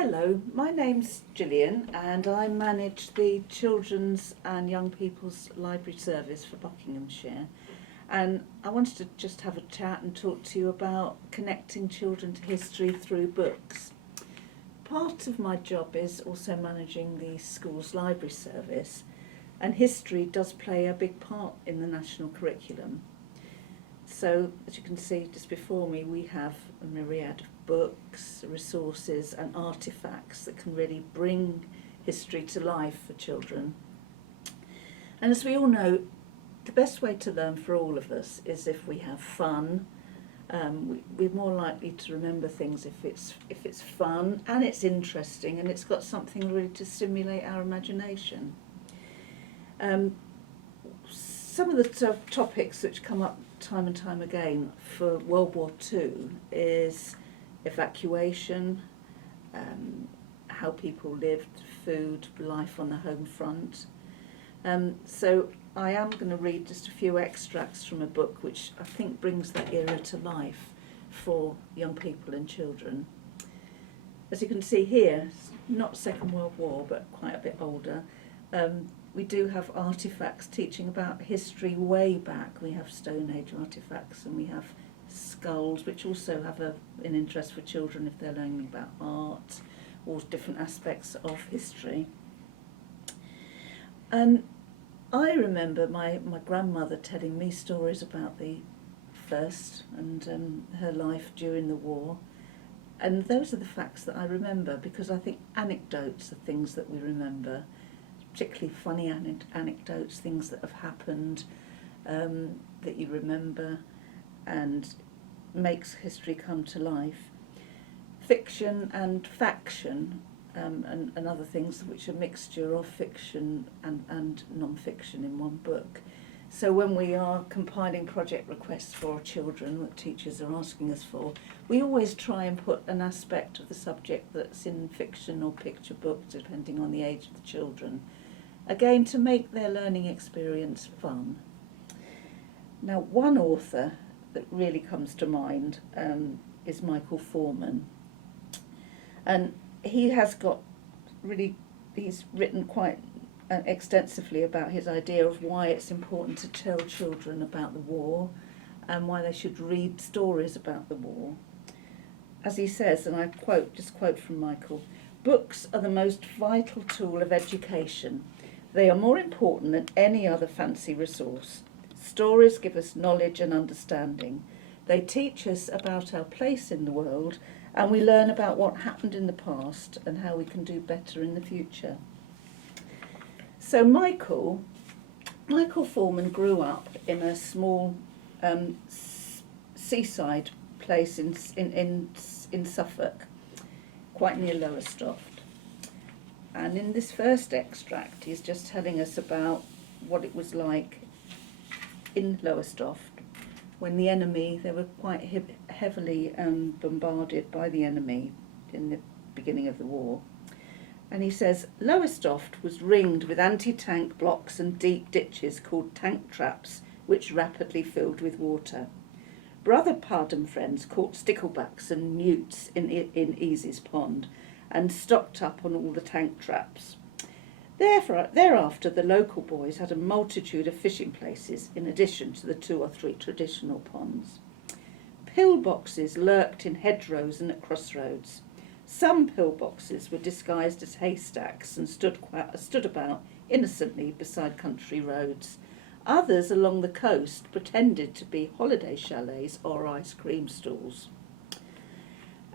Hello, my name's Gillian and I manage the Children's and Young People's Library Service for Buckinghamshire, and I wanted to just have a chat and talk to you about connecting children to history through books. Part of my job is also managing the school's library service, and history does play a big part in the national curriculum. So, as you can see just before me, we have a myriad of books, resources and artefacts that can really bring history to life for children. And as we all know, the best way to learn for all of us is if we have fun. We're more likely to remember things if it's fun and it's interesting and it's got something really to stimulate our imagination. Some of the topics which come up time and time again for World War II is evacuation, how people lived, food, life on the home front. So I am going to read just a few extracts from a book which I think brings that era to life for young people and children. As you can see here, it's not Second World War but quite a bit older. We do have artefacts teaching about history way back. We have Stone Age artefacts and we have skulls, which also have an interest for children if they're learning about art or different aspects of history. And I remember my grandmother telling me stories about the First and her life during the war. And those are the facts that I remember, because I think anecdotes are things that we remember, particularly funny anecdotes, things that have happened that you remember and makes history come to life. Fiction and faction and other things which are a mixture of fiction and non-fiction in one book. So when we are compiling project requests for children that teachers are asking us for, we always try and put an aspect of the subject that's in fiction or picture book, depending on the age of the children, again to make their learning experience fun. Now, one author that really comes to mind is Michael Foreman, and he's written quite extensively about his idea of why it's important to tell children about the war and why they should read stories about the war. As he says, and I quote from Michael, "Books are the most vital tool of education. They are more important than any other fancy resource. Stories give us knowledge and understanding. They teach us about our place in the world, and we learn about what happened in the past and how we can do better in the future." So Michael Foreman grew up in a small seaside place in Suffolk, quite near Lowestoft. And in this first extract, he's just telling us about what it was like in Lowestoft when the enemy, they were quite heavily bombarded by the enemy in the beginning of the war. And he says, "Lowestoft was ringed with anti-tank blocks and deep ditches called tank traps, which rapidly filled with water. Brother Pardon friends caught sticklebacks and newts in Easy's Pond and stocked up on all the tank traps. Thereafter, the local boys had a multitude of fishing places in addition to the 2 or 3 traditional ponds. Pillboxes lurked in hedgerows and at crossroads. Some pillboxes were disguised as haystacks and stood about innocently beside country roads. Others along the coast pretended to be holiday chalets or ice cream stalls.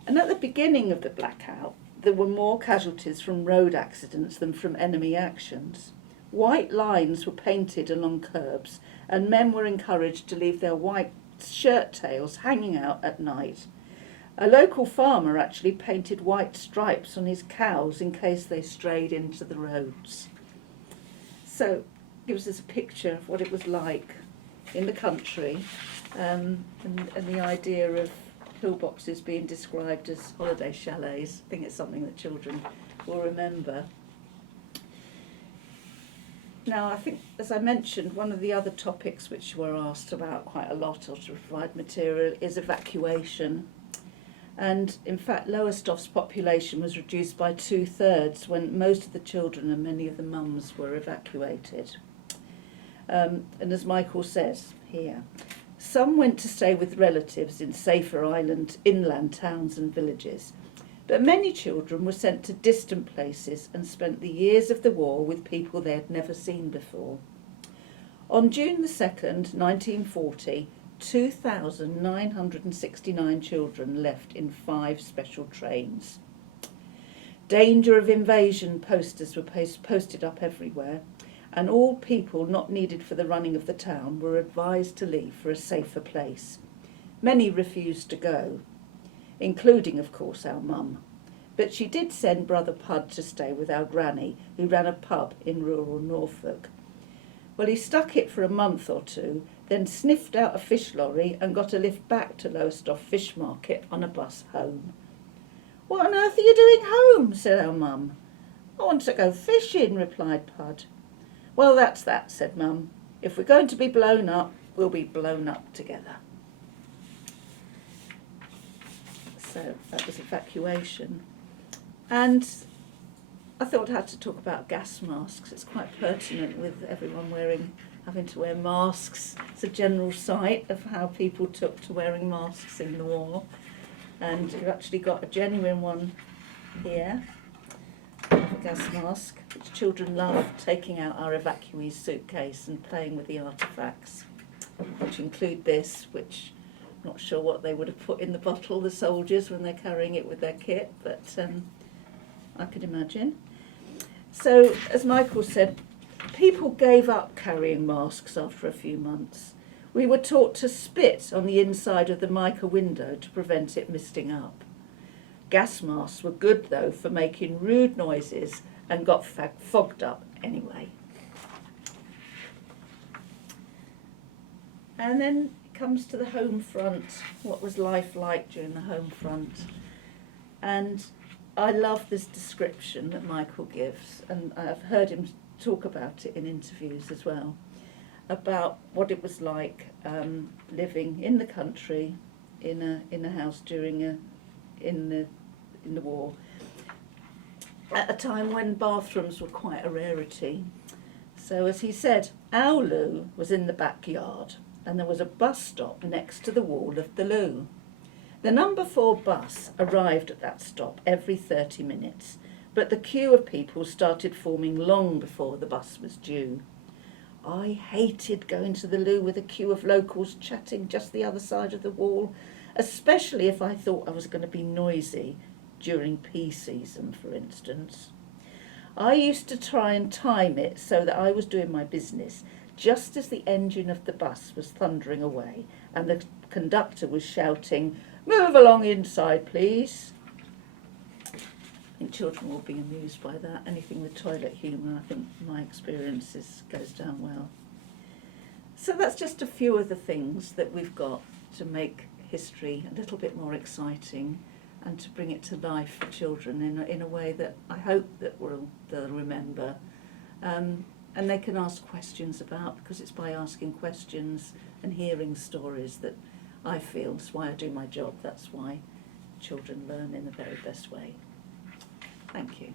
And at the beginning of the blackout, there were more casualties from road accidents than from enemy actions. White lines were painted along curbs, and men were encouraged to leave their white shirt tails hanging out at night. A local farmer actually painted white stripes on his cows in case they strayed into the roads." So it gives us a picture of what it was like in the country, and the idea of pillboxes being described as holiday chalets. I think it's something that children will remember. Now, I think, as I mentioned, one of the other topics which we're asked about quite a lot or to provide material is evacuation. And in fact, Lowestoft's population was reduced by 2/3 when most of the children and many of the mums were evacuated. And as Michael says here, some went to stay with relatives in safer inland towns and villages, but many children were sent to distant places and spent the years of the war with people they had never seen before. On June the 2nd, 1940, 2,969 children left in 5 special trains. Danger of invasion posters were posted up everywhere, and all people not needed for the running of the town were advised to leave for a safer place. Many refused to go, including, of course, our mum. But she did send Brother Pud to stay with our granny, who ran a pub in rural Norfolk. Well, he stuck it for a month or two, then sniffed out a fish lorry and got a lift back to Lowestoft Fish Market on a bus home. "What on earth are you doing home?" said our mum. "I want to go fishing," replied Pud. "Well, that's that," said Mum. "If we're going to be blown up, we'll be blown up together." So that was evacuation. And I thought I had to talk about gas masks. It's quite pertinent with everyone having to wear masks. It's a general sight of how people took to wearing masks in the war. And you've actually got a genuine one here, a gas mask, which children love, taking out our evacuees' suitcase and playing with the artefacts, which include this, which I'm not sure what they would have put in the bottle, the soldiers, when they're carrying it with their kit, but I could imagine. So, as Michael said, people gave up carrying masks after a few months. We were taught to spit on the inside of the mica window to prevent it misting up. Gas masks were good, though, for making rude noises and got fogged up anyway. And then it comes to the home front. What was life like during the home front? And I love this description that Michael gives, and I've heard him talk about it in interviews as well, about what it was like living in the country in a house in the war, at a time when bathrooms were quite a rarity. So, as he said, our loo was in the backyard, and there was a bus stop next to the wall of the loo. The number 4 bus arrived at that stop every 30 minutes, but the queue of people started forming long before the bus was due. I hated going to the loo with a queue of locals chatting just the other side of the wall, especially if I thought I was going to be noisy during pea season, for instance. I used to try and time it so that I was doing my business just as the engine of the bus was thundering away and the conductor was shouting, "Move along inside, please." I think children will be amused by that. Anything with toilet humour, I think my experience goes down well. So that's just a few of the things that we've got to make history a little bit more exciting and to bring it to life for children in a way that I hope that they'll remember. And they can ask questions about, because it's by asking questions and hearing stories that I feel is why I do my job. That's why children learn in the very best way. Thank you.